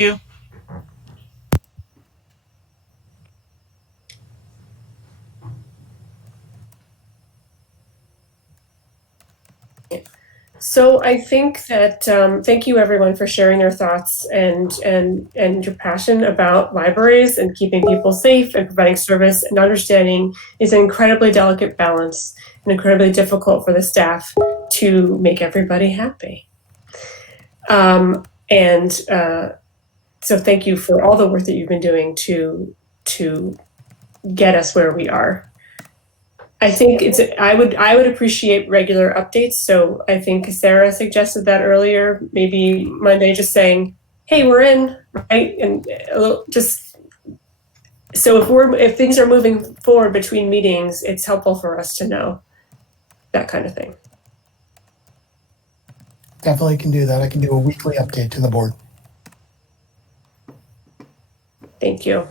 you. So I think that thank you everyone for sharing their thoughts and your passion about libraries and keeping people safe and providing service and understanding is an incredibly delicate balance and incredibly difficult for the staff to make everybody happy. So thank you for all the work that you've been doing to get us where we are. I think I would appreciate regular updates. So I think Sarah suggested that earlier, maybe Monday, just saying, hey, we're in, right? And just, so if things are moving forward between meetings, it's helpful for us to know that kind of thing. Definitely can do that. I can do a weekly update to the board. Thank you.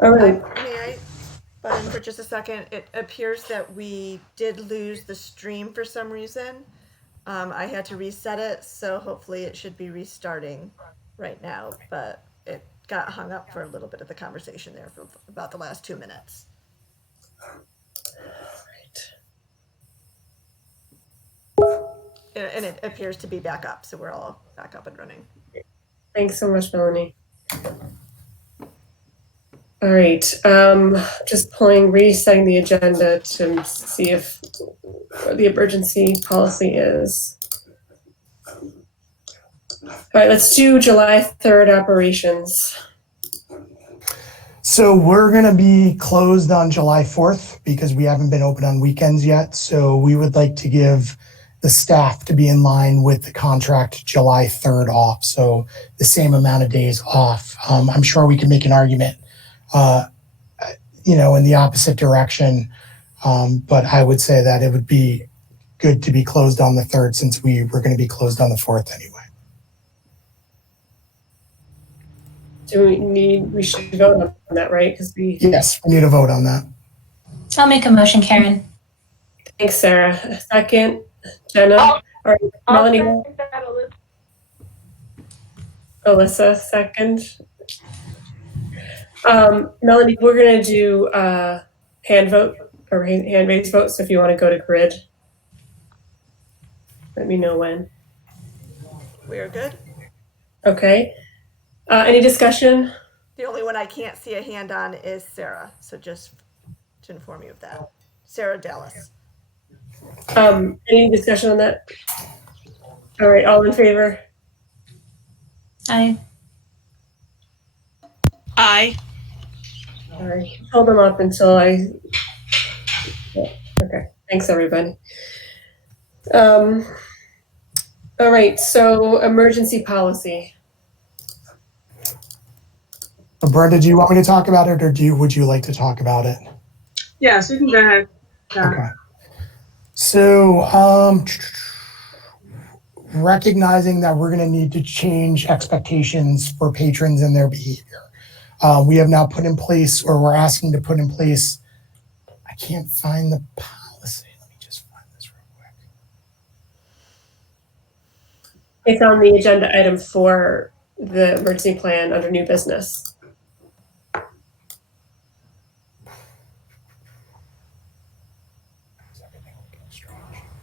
All right. May I butt in for just a second? It appears that we did lose the stream for some reason. I had to reset it, so hopefully it should be restarting right now, but it got hung up for a little bit of the conversation there for about the last 2 minutes. And it appears to be back up, so we're all back up and running. Thanks so much, Melanie. All right, just resetting the agenda to see if the emergency policy is. All right, let's do July 3rd operations. So we're going to be closed on July 4th because we haven't been open on weekends yet. So we would like to give the staff to be in line with the contract July 3rd off. So the same amount of days off. I'm sure we can make an argument in the opposite direction. But I would say that it would be good to be closed on the 3rd since we were going to be closed on the 4th anyway. We should vote on that, right? Yes, we need a vote on that. I'll make a motion, Karen. Thanks, Sarah. Second, Jenna. Or Melanie. Alyssa, second. Melanie, we're going to do hand vote or hand raised vote. So if you want to go to grid, let me know when. We're good. Okay. Any discussion? The only one I can't see a hand on is Sarah. So just to inform you of that. Sarah Dallas. Any discussion on that? All right, all in favor? Aye. Aye. All right, hold them up until I. Okay, thanks everybody. All right, so emergency policy. Brenda, do you want me to talk about it, or would you like to talk about it? Yes, you can go ahead. Yeah. Okay. So, recognizing that we're going to need to change expectations for patrons and their behavior, we have now put in place, or we're asking to put in place. I can't find the policy. Let me just find this real quick. It's on the agenda item for the emergency plan under new business.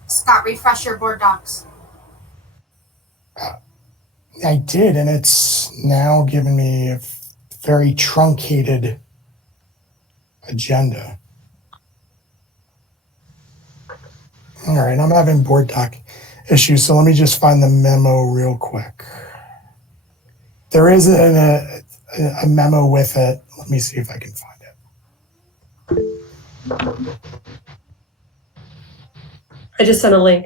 Scott, refresh your board docs. I did, and it's now giving me a very truncated agenda. All right, I'm having board doc issues, so let me just find the memo real quick. There is a memo with it. Let me see if I can find it. I just sent a link.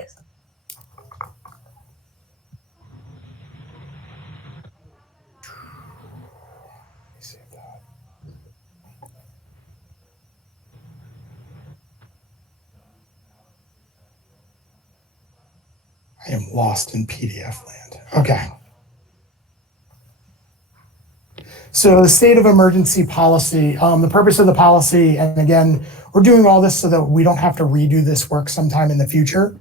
I am lost in PDF land. Okay. So the state of emergency policy, the purpose of the policy, and again, we're doing all this so that we don't have to redo this work sometime in the future.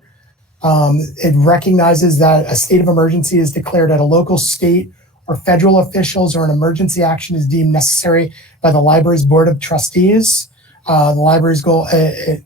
It recognizes that a state of emergency is declared at a local, state, or federal officials or an emergency action is deemed necessary by the library's board of trustees. The library's goal,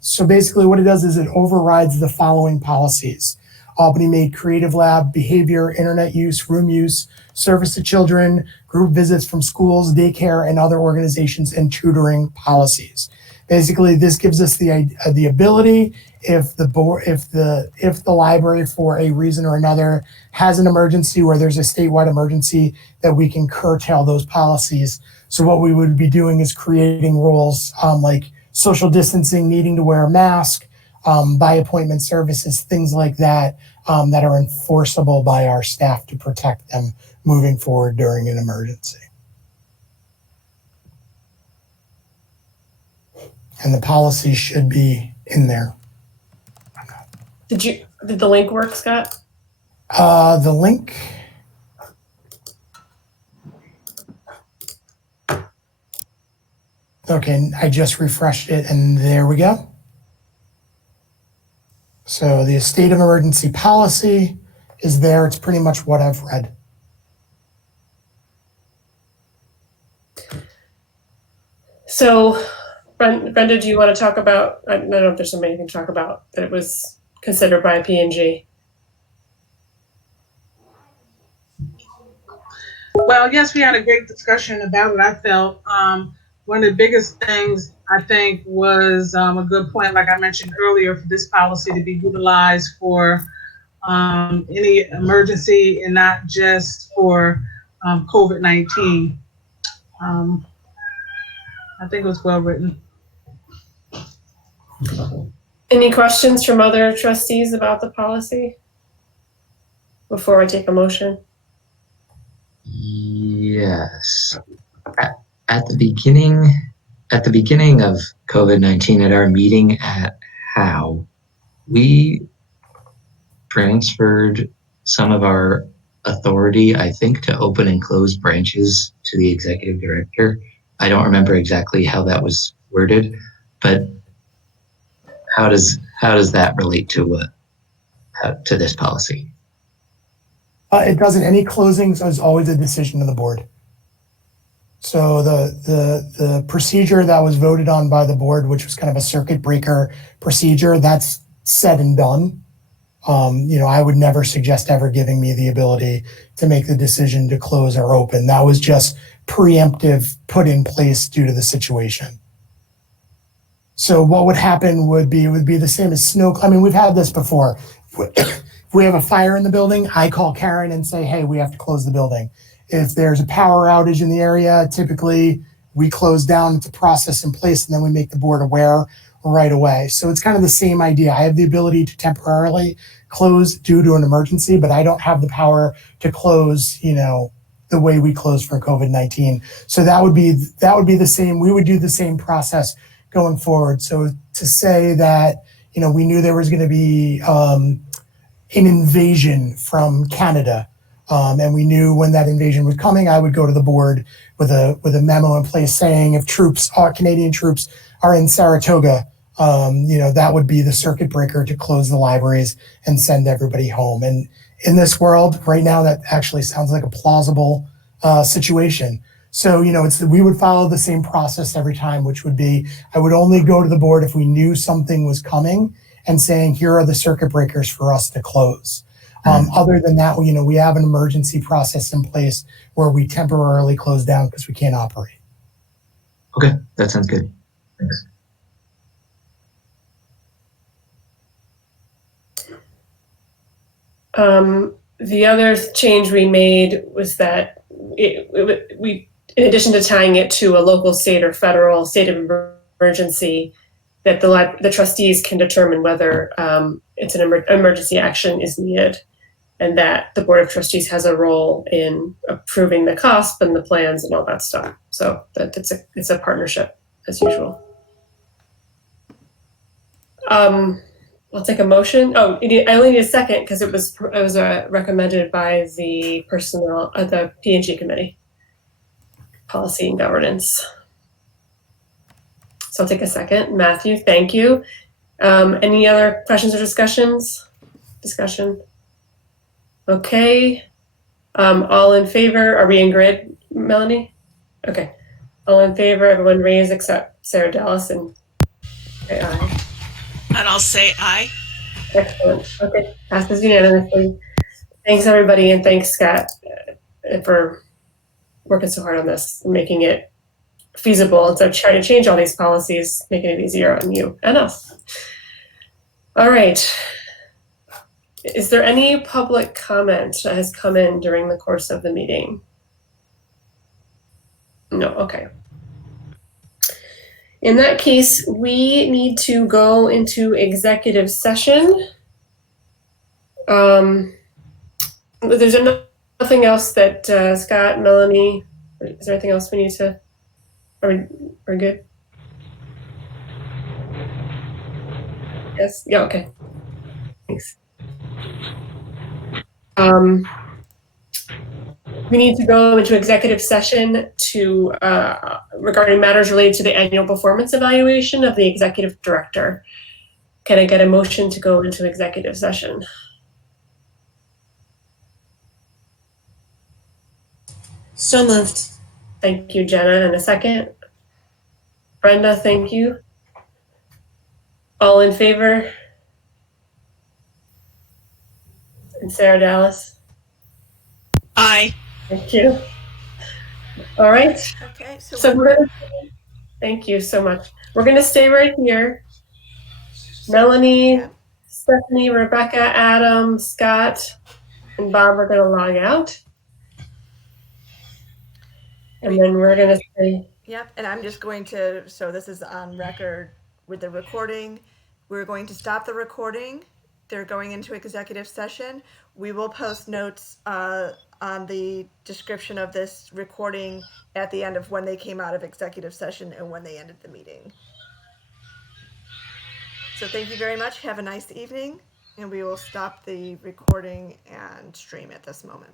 so basically what it does is it overrides the following policies. Albany made creative lab, behavior, internet use, room use, service to children, group visits from schools, daycare, and other organizations, and tutoring policies. Basically, this gives us the ability, if the library for a reason or another has an emergency where there's a statewide emergency, that we can curtail those policies. So what we would be doing is creating rules like social distancing, needing to wear a mask, by appointment services, things like that, that are enforceable by our staff to protect them moving forward during an emergency. And the policy should be in there. Did the link work, Scott? The link. Okay, I just refreshed it and there we go. So the state of emergency policy is there. It's pretty much what I've read. So, Brenda, do you want to talk about, I don't know if there's so many things to talk about, that it was considered by P&G? Well, yes, we had a great discussion about it. I felt one of the biggest things I think was a good point, like I mentioned earlier, for this policy to be utilized for any emergency and not just for COVID-19. I think it was well written. Any questions from other trustees about the policy before I take a motion? Yes. At the beginning of COVID-19, at our meeting at Howe, we transferred some of our authority, I think, to open and close branches to the executive director. I don't remember exactly how that was worded, but how does that relate to this policy? It doesn't. Any closings is always a decision of the board. So the procedure that was voted on by the board, which was kind of a circuit breaker procedure, that's said and done. I would never suggest ever giving me the ability to make the decision to close or open. That was just preemptive, put in place due to the situation. So what would happen would be the same as snow. I mean, we've had this before. If we have a fire in the building, I call Karen and say, hey, we have to close the building. If there's a power outage in the area, typically we close down. It's a process in place, and then we make the board aware right away. So it's kind of the same idea. I have the ability to temporarily close due to an emergency, but I don't have the power to close, the way we close for COVID-19. So that would be the same. We would do the same process going forward. So to say that, we knew there was going to be an invasion from Canada, and we knew when that invasion was coming, I would go to the board with a memo in place saying if Canadian troops are in Saratoga, that would be the circuit breaker to close the libraries and send everybody home. And in this world right now, that actually sounds like a plausible situation. So, we would follow the same process every time, which would be, I would only go to the board if we knew something was coming and saying, here are the circuit breakers for us to close. Other than that, we have an emergency process in place where we temporarily close down because we can't operate. Okay, that sounds good. Thanks. The other change we made was that we, in addition to tying it to a local, state, or federal state of emergency, that the trustees can determine whether it's an emergency action is needed, and that the board of trustees has a role in approving the cost and the plans and all that stuff. So that it's a partnership as usual. I'll take a motion. Oh, I only need a second because it was recommended by the personnel at the P&G committee, policy and governance. So I'll take a second. Matthew, thank you. Any other questions or discussion? Okay. All in favor? Are we in grid, Melanie? Okay. All in favor, everyone raise except Sarah Dallas and say aye. And I'll say aye. Excellent. Okay, passes unanimously. Thanks everybody, and thanks Scott for working so hard on this and making it feasible. And so trying to change all these policies, making it easier on you and us. All right. Is there any public comment that has come in during the course of the meeting? No, okay. In that case, we need to go into executive session. There's nothing else that Scott, Melanie, is there anything else we need to, are we good? Yes, yeah, okay. Thanks. We need to go into executive session to regarding matters related to the annual performance evaluation of the executive director. Can I get a motion to go into executive session? So moved. Thank you, Jenna. And a second? Brenda, thank you. All in favor? And Sarah Dallas? Aye. Thank you. All right. Okay, So we're gonna, thank you so much. We're gonna stay right here. Melanie, Yeah. Stephanie, Rebecca, Adam, Scott, and Bob are gonna log out. And then we're gonna say, Yep, and I'm just going to, so this is on record with the recording. We're going to stop the recording. They're going into executive session. We will post notes on the description of this recording at the end of when they came out of executive session and when they ended the meeting. So thank you very much. Have a nice evening, and we will stop the recording and stream at this moment.